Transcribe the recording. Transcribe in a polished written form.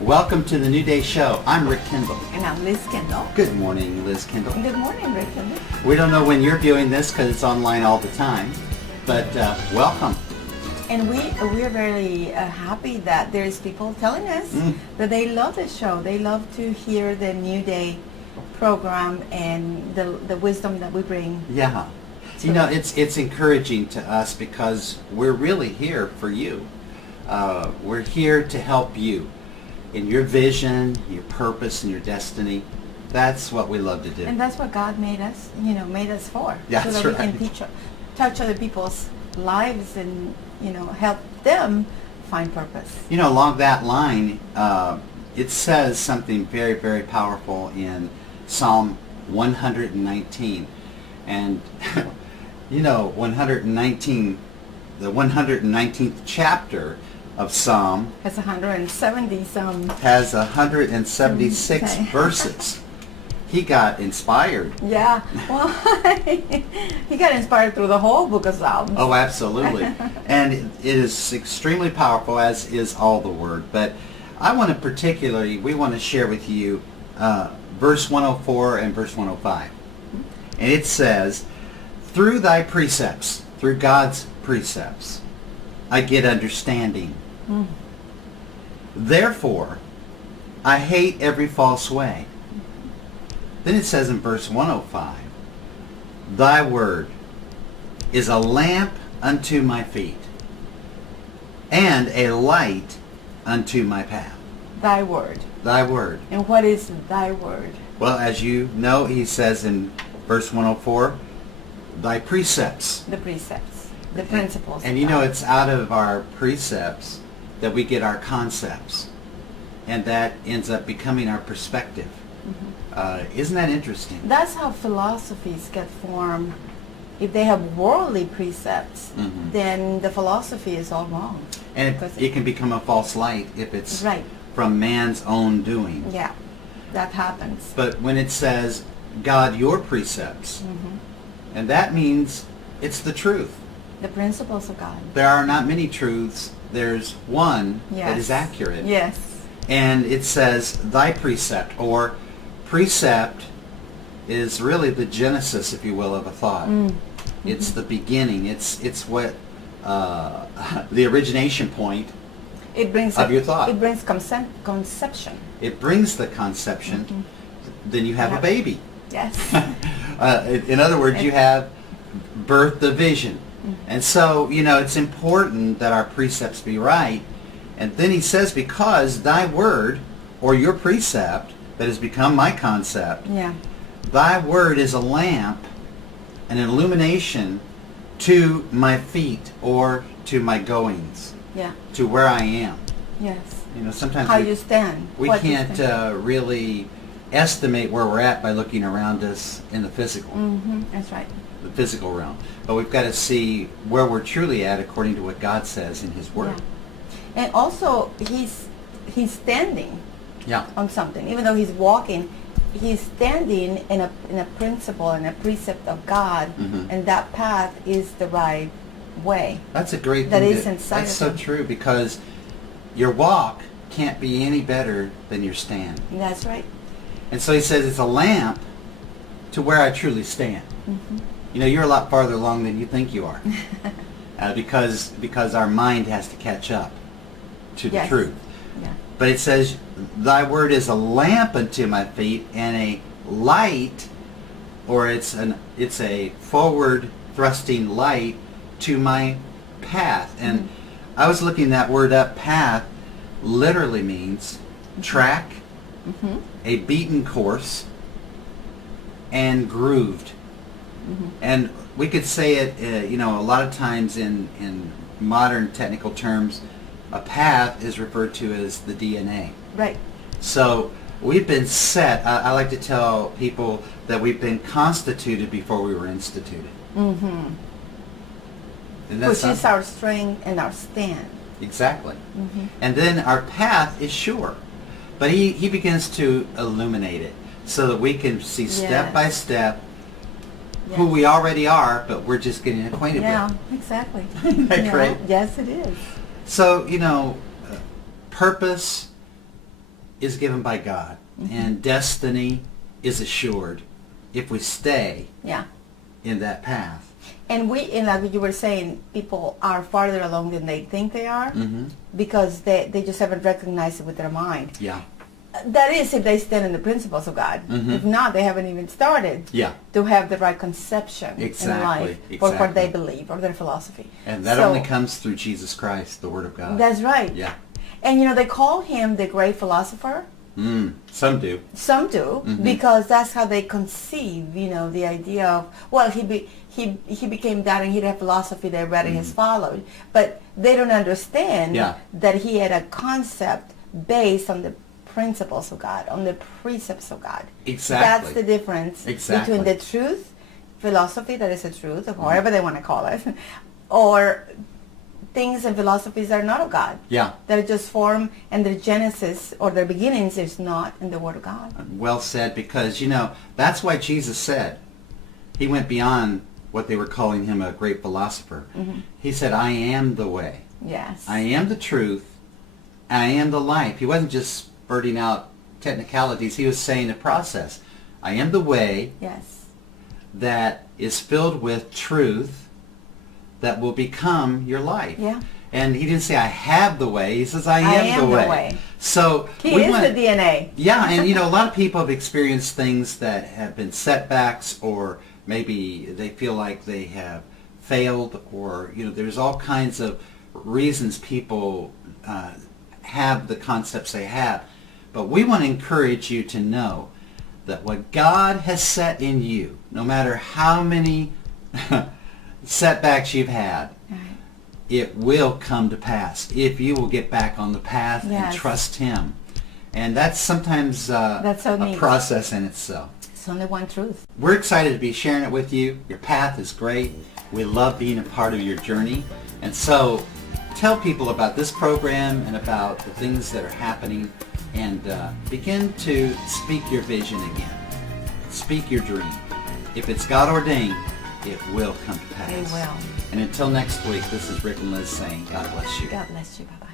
Welcome to the New Day Show. I'm Rick Kendall. And I'm Liz Kendall. Good morning, Liz Kendall. Good morning, Rick Kendall. We don't know when you're viewing this because it's online all the time, but welcome. And we are very happy that there's people telling us that they love the show. They love to hear the New Day program and the wisdom that we bring. Yeah. You know, it's encouraging to us because we're really here for you. We're here to help you in your vision, your purpose, and your destiny. That's what we love to do. And that's what God made us, made us for. That's so that right. we can touch other people's lives and, help them find purpose. Along that line, it says something very, very powerful in Psalm 119. And, 119, the 119th chapter of Psalm Has 170 some. has 176 Okay. verses. He got inspired. Yeah, well, he got inspired through the whole book of Psalms. Oh, absolutely. And it is extremely powerful, as is all the Word. But I want to we want to share with you verse 104 and verse 105. And it says, through thy precepts, through God's precepts, I get understanding. Therefore, I hate every false way. Then it says in verse 105, thy word is a lamp unto my feet and a light unto my path. Thy word. Thy word. And what is thy word? Well, as you know, he says in verse 104, thy precepts. The precepts, the principles. And it's out of our precepts that we get our concepts. And that ends up becoming our perspective. Isn't that interesting? That's how philosophies get formed. If they have worldly precepts, then the philosophy is all wrong. And it can become a false light if it's Right. from man's own doing. Yeah, that happens. But when it says, God, your precepts, and that means it's the truth. The principles of God. There are not many truths. There's one that Yes. is accurate. Yes. And it says, thy precept, or precept is really the genesis, if you will, of a thought. It's the beginning. It's what the origination point It brings of your thought. It brings conception. It brings the conception. Then you have a baby. Yes. In other words, you have birthed the vision. And so, it's important that our precepts be right. And then he says, because thy word, or your precept, that has become my concept, Yeah. thy word is a lamp, an illumination to my feet, or to my goings, Yeah. to where I am. Yes. Sometimes How you stand. we what you can't stand. really estimate where we're at by looking around us in the physical. That's right. The physical realm. But we've got to see where we're truly at according to what God says in his word. Yeah. And also, he's standing Yeah. on something. Even though he's walking, he's standing in a principle and a precept of God, and that path is the right way. That's a great That thing. is inside That's of so him. true, because your walk can't be any better than your stand. That's right. And so he says it's a lamp to where I truly stand. You're a lot farther along than you think you are. Because our mind has to catch up to the Yes. truth. Yeah. But it says, thy word is a lamp unto my feet and a light, or it's a forward thrusting light to my path. And I was looking that word up. Path literally means track, a beaten course, and grooved. And we could say it, a lot of times in modern technical terms, a path is referred to as the DNA. Right. So we've been set. I like to tell people that we've been constituted before we were instituted. And Which is our strength and our stand. Exactly. And then our path is sure. But he begins to illuminate it so that we can see step by step who we already are, but we're just getting acquainted Yeah, with. exactly. Isn't that great? Yes, it is. So, purpose is given by God, and destiny is assured if we stay Yeah. in that path. And like you were saying, people are farther along than they think they are Mm-hmm. because they just haven't recognized it with their mind. Yeah. That is if they stand in the principles of God. Mhm. If not, they haven't even started Yeah. to have the right conception Exactly, in life for what they exactly. believe or their philosophy. And that So, only comes through Jesus Christ, the Word of God. That's right. Yeah. And they call him the great philosopher. Some do. Some do, Mhm. because that's how they conceive, the idea of, well, he became that and he had philosophy that everybody has followed. But they don't understand Yeah. that he had a concept based on the principles of God, on the precepts of God. Exactly. That's the difference Exactly. between the truth, philosophy, that is the truth, or however they want to call it, or things and philosophies that are not of God. Yeah. That are just formed, and their genesis or their beginnings is not in the Word of God. Well said, because, that's why Jesus said, he went beyond what they were calling him a great philosopher. Mm-hmm. He said, I am the way. Yes. I am the truth. I am the life. He wasn't just spurting out technicalities. He was saying the process. I am the way Yes. that is filled with truth that will become your life. Yeah. And he didn't say, I have the way. He says, I am the way. So He we is went, the DNA. yeah, and a lot of people have experienced things that have been setbacks, or maybe they feel like they have failed, or there's all kinds of reasons people have the concepts they have. But we want to encourage you to know that what God has set in you, no matter how many setbacks you've had, Right. it will come to pass if you will get back on the path and Yes. trust him. And that's sometimes That's so a neat. process in itself. It's only one truth. We're excited to be sharing it with you. Your path is great. We love being a part of your journey. And so tell people about this program and about the things that are happening, and begin to speak your vision again. Speak your dream. If it's God ordained, it will come to pass. It will. And until next week, this is Rick and Liz saying, God bless you. God bless you. Bye-bye.